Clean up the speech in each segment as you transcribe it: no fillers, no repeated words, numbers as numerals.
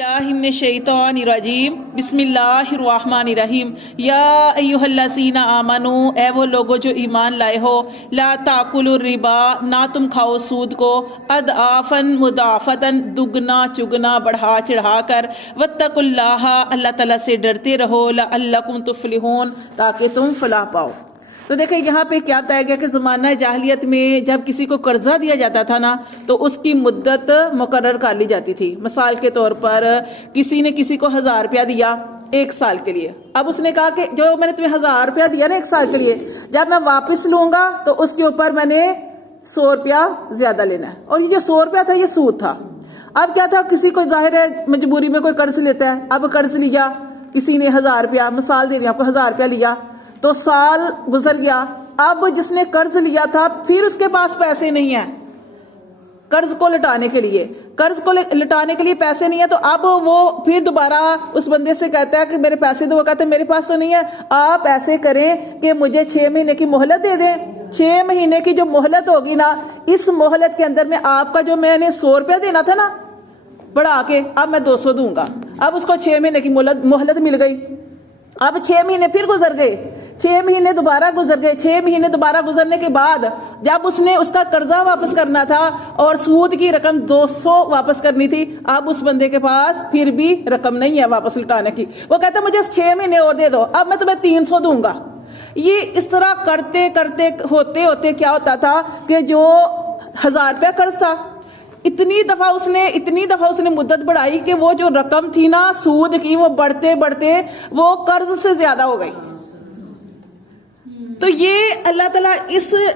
शैतानिर्रजीम बिस्मिल्लाहिर्रहमानिर्रहीम या अय्युहल्लज़ीना आमनू, ए वो लोगो जो ईमान लाए हो, ला ताकुलुर रिबा, ना तुम खाओ सूद को, अदआफन मुदाफतन, दुगना चुगना बढ़ा चढ़ा कर, वत्तकुल्लाह, अल्लाह ताला से डरते रहो, लअल्लकुम तुफ्लिहून, ताकि तुम फलाह पाओ। तो देखें यहाँ पे क्या बताया गया कि ज़माना जाहिलियत में जब किसी को कर्जा दिया जाता था ना, तो उसकी मुद्दत मुकर्रर कर ली जाती थी। मिसाल के तौर पर किसी ने किसी को 1000 रुपया दिया 1 साल के लिए। अब उसने कहा कि जो मैंने तुम्हें 1000 रुपया दिया ना 1 साल के लिए, जब मैं वापस लूंगा तो उसके ऊपर मैंने 100 रुपया ज्यादा लेना है। और ये जो 100 रुपया था ये सूद था। अब क्या था, किसी को जाहिर है मजबूरी में कोई कर्ज लेता है। अब कर्ज लिया किसी ने 1000 रुपया, मिसाल दे रही हूं आपको, 1000 रुपया लिया तो साल गुजर गया। अब जिसने कर्ज लिया था फिर उसके पास पैसे नहीं है कर्ज को लौटाने के लिए, कर्ज को लौटाने के लिए पैसे नहीं है। तो अब वो फिर दोबारा उस बंदे से कहता है कि मेरे पैसे दो। वो कहते हैं मेरे पास तो नहीं है, आप ऐसे करें कि मुझे 6 महीने की मोहलत दे दें। 6 महीने की जो मोहलत होगी ना, इस मोहलत के अंदर में आपका जो मैंने 100 रुपया देना था ना बढ़ा के, अब मैं 200 दूंगा। अब उसको 6 महीने की मोहलत मिल गई। अब 6 महीने फिर गुजर गए, 6 महीने दोबारा गुजर गए। 6 महीने दोबारा गुजरने के बाद जब उसने उसका कर्जा वापस करना था और सूद की रकम 200 वापस करनी थी, अब उस बंदे के पास फिर भी रकम नहीं है वापस लौटाने की। वो कहता मुझे 6 महीने और दे दो, अब मैं तुम्हें 300 दूंगा। ये इस तरह करते करते होते होते क्या होता था कि जो 1000 रुपया कर्ज था, इतनी दफा उसने मुद्दत बढ़ाई कि वो जो रकम थी ना सूद की, वो बढ़ते बढ़ते वो कर्ज से ज्यादा हो गई। तो ये अल्लाह ताला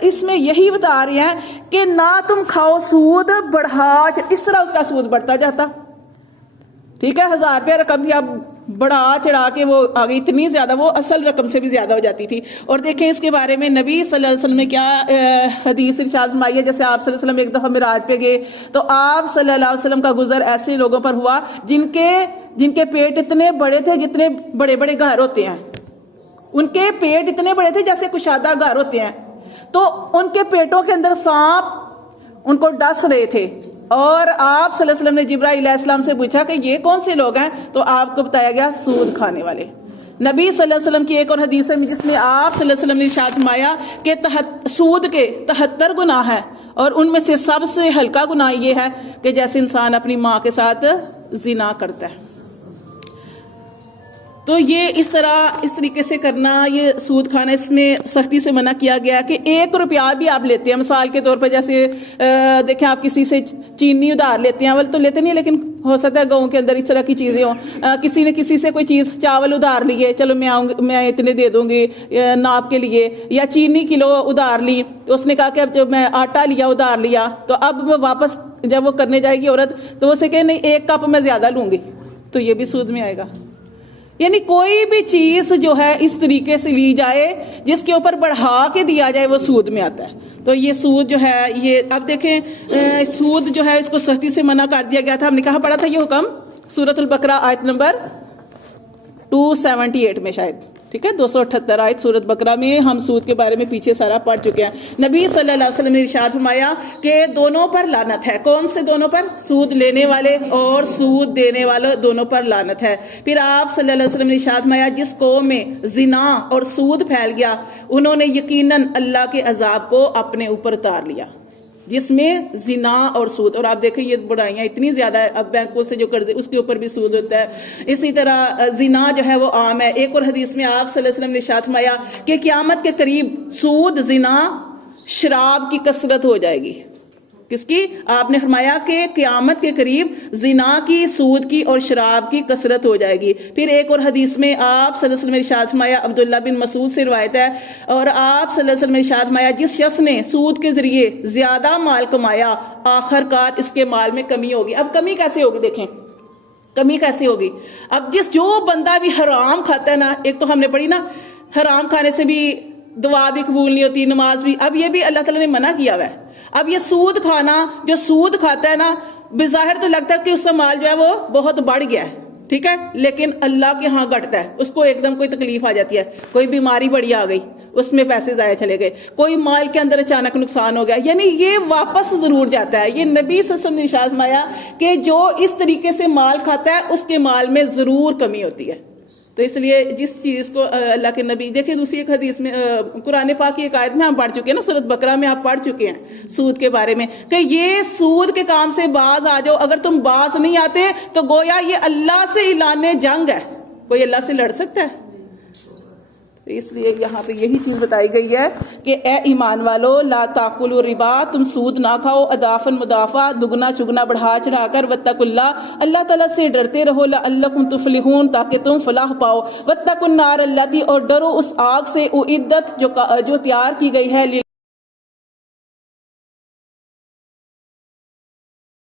इसमें यही बता रहे हैं कि ना तुम खाओ सूद बढ़ा, इस तरह उसका सूद बढ़ता जाता। ठीक है, 1000 रुपया रकम थी, अब बढ़ा चढ़ा के वो आ गई इतनी ज्यादा, वो असल रकम से भी ज्यादा हो जाती थी। और देखें इसके बारे में नबी सल्लल्लाहु अलैहि वसल्लम ने क्या हदीस इरशाद फरमाई है। जैसे आप सल्लल्लाहु अलैहि वसल्लम एक दफा मिराज पे गए तो आप सल्लल्लाहु अलैहि वसल्लम का गुजर ऐसे लोगों पर हुआ जिनके पेट इतने बड़े थे जितने बड़े बड़े घर होते हैं। उनके पेट इतने बड़े थे जैसे कुशादा घर होते हैं। तो उनके पेटों के अंदर सांप उनको डस रहे थे। और आप सल्लल्लाहु अलैहि वसल्लम ने जिब्राइल अलैहिस्सलाम से पूछा कि ये कौन से लोग हैं, तो आपको बताया गया सूद खाने वाले। नबी सल्लल्लाहु अलैहि वसल्लम की एक और हदीस है जिसमें आप सल्लल्लाहु अलैहि वसल्लम ने इरशाद फरमाया कि सूद के 73 गुनाह है और उनमें से सबसे हल्का गुनाह ये है कि जैसे इंसान अपनी माँ के साथ जिना करता है। तो ये इस तरीके से करना, ये सूद खाना, इसमें सख्ती से मना किया गया कि 1 रुपया भी आप लेते हैं, मिसाल के तौर पर जैसे देखें आप किसी से चीनी उधार लेते हैं, अवल तो लेते नहीं लेकिन हो सकता है गाँव के अंदर इस तरह की चीज़ें हों। किसी ने किसी से कोई चीज़, चावल उधार लिए, चलो मैं इतने दे दूंगी नाप के लिए, या चीनी किलो उधार ली, तो उसने कहा कि अब जब मैं आटा लिया उधार लिया तो अब वो वापस जब वो करने जाएगी औरत तो वो से कहे नहीं 1 कप मैं ज़्यादा लूँगी, तो ये भी सूद में आएगा। यानी कोई भी चीज जो है इस तरीके से ली जाए जिसके ऊपर बढ़ा के दिया जाए वो सूद में आता है। तो ये सूद जो है, ये अब देखें सूद जो है इसको सख्ती से मना कर दिया गया था। हमने कहा पढ़ा था ये हुक्म सूरतुल बकरा आयत नंबर 278 में शायद, ठीक है, 278 आयत सूरत बकरा में हम सूद के बारे में पीछे सारा पढ़ चुके हैं। नबी सल्लल्लाहु अलैहि वसल्लम ने इरशाद फरमाया कि दोनों पर लानत है। कौन से दोनों पर? सूद लेने वाले और सूद देने वाले, दोनों पर लानत है। फिर आप सल्लल्लाहु अलैहि वसल्लम ने इरशाद फरमाया जिस कौम में जिना और सूद फैल गया उन्होंने यकीनन अल्लाह के अजाब को अपने ऊपर उतार लिया। जिसमें जिना और सूद, और आप देखें ये बुराइयां इतनी ज्यादा है, अब बैंकों से जो कर्ज उसके ऊपर भी सूद होता है। इसी तरह जिना जो है वो आम है। एक और हदीस में आप सल्लल्लाहु अलैहि वसल्लम ने इरशाद फरमाया कि क़यामत के करीब सूद, जिना, शराब की कसरत हो जाएगी। किसकी? आपने फरमाया कि क़यामत के करीब जिना की, सूद की और शराब की कसरत हो जाएगी। फिर एक और हदीस में आप सल्लल्लाहु अलैहि वसल्लम ने इरशाद फरमाया, अब्दुल्लाह बिन मसूद से रिवायत है, और आप सल्लल्लाहु अलैहि वसल्लम ने इरशाद फरमाया जिस शख्स ने सूद के जरिए ज्यादा माल कमाया आखिरकार इसके माल में कमी होगी। अब कमी कैसे होगी? देखें कमी कैसे होगी। अब जो बंदा भी हराम खाता है ना, एक तो हमने पढ़ी ना हराम खाने से भी दुआ भी कबूल नहीं होती, नमाज भी। अब ये भी अल्लाह ताला ने मना किया हुआ है। अब ये सूद खाना, जो सूद खाता है ना, बेज़ाहिर तो लगता है कि उसका माल जो है वो बहुत बढ़ गया है, ठीक है, लेकिन अल्लाह के यहाँ घटता है। उसको एकदम कोई तकलीफ आ जाती है, कोई बीमारी बड़ी आ गई, اس میں پیسے ضائع چلے گئے، کوئی مال کے اندر اچانک نقصان ہو گیا، یعنی یہ واپس ضرور جاتا ہے۔ یہ نبی صلی اللہ علیہ وسلم نے ارشاد فرمایا کہ جو اس طریقے سے مال کھاتا ہے اس کے مال میں ضرور کمی ہوتی ہے۔ تو اس لیے جس چیز کو اللہ کے نبی، دیکھیں دوسری ایک حدیث میں قرآن پاک کی ایک آیت میں ہم پڑھ چکے ہیں نا، سورۃ بقرہ میں آپ پڑھ چکے ہیں سود کے بارے میں، کہ یہ سود کے کام سے باز آ جاؤ، اگر تم باز نہیں آتے تو گویا یہ اللہ سے اعلان جنگ ہے، کوئی اللہ سے لڑ سکتا ہے؟ اس لیے یہاں پہ یہی چیز بتائی گئی ہے کہ اے ایمان والو لا تاکلوا الربا، تم سود نہ کھاؤ، اضافا مضافہ، دگنا چگنا بڑھا چڑھا کر، واتقوا اللہ، اللہ تعالیٰ سے ڈرتے رہو، لعلکم تفلحون، تاکہ تم فلاح پاؤ، واتقوا النار التی، اور ڈرو اس آگ سے، اعدت جو تیار کی گئی ہے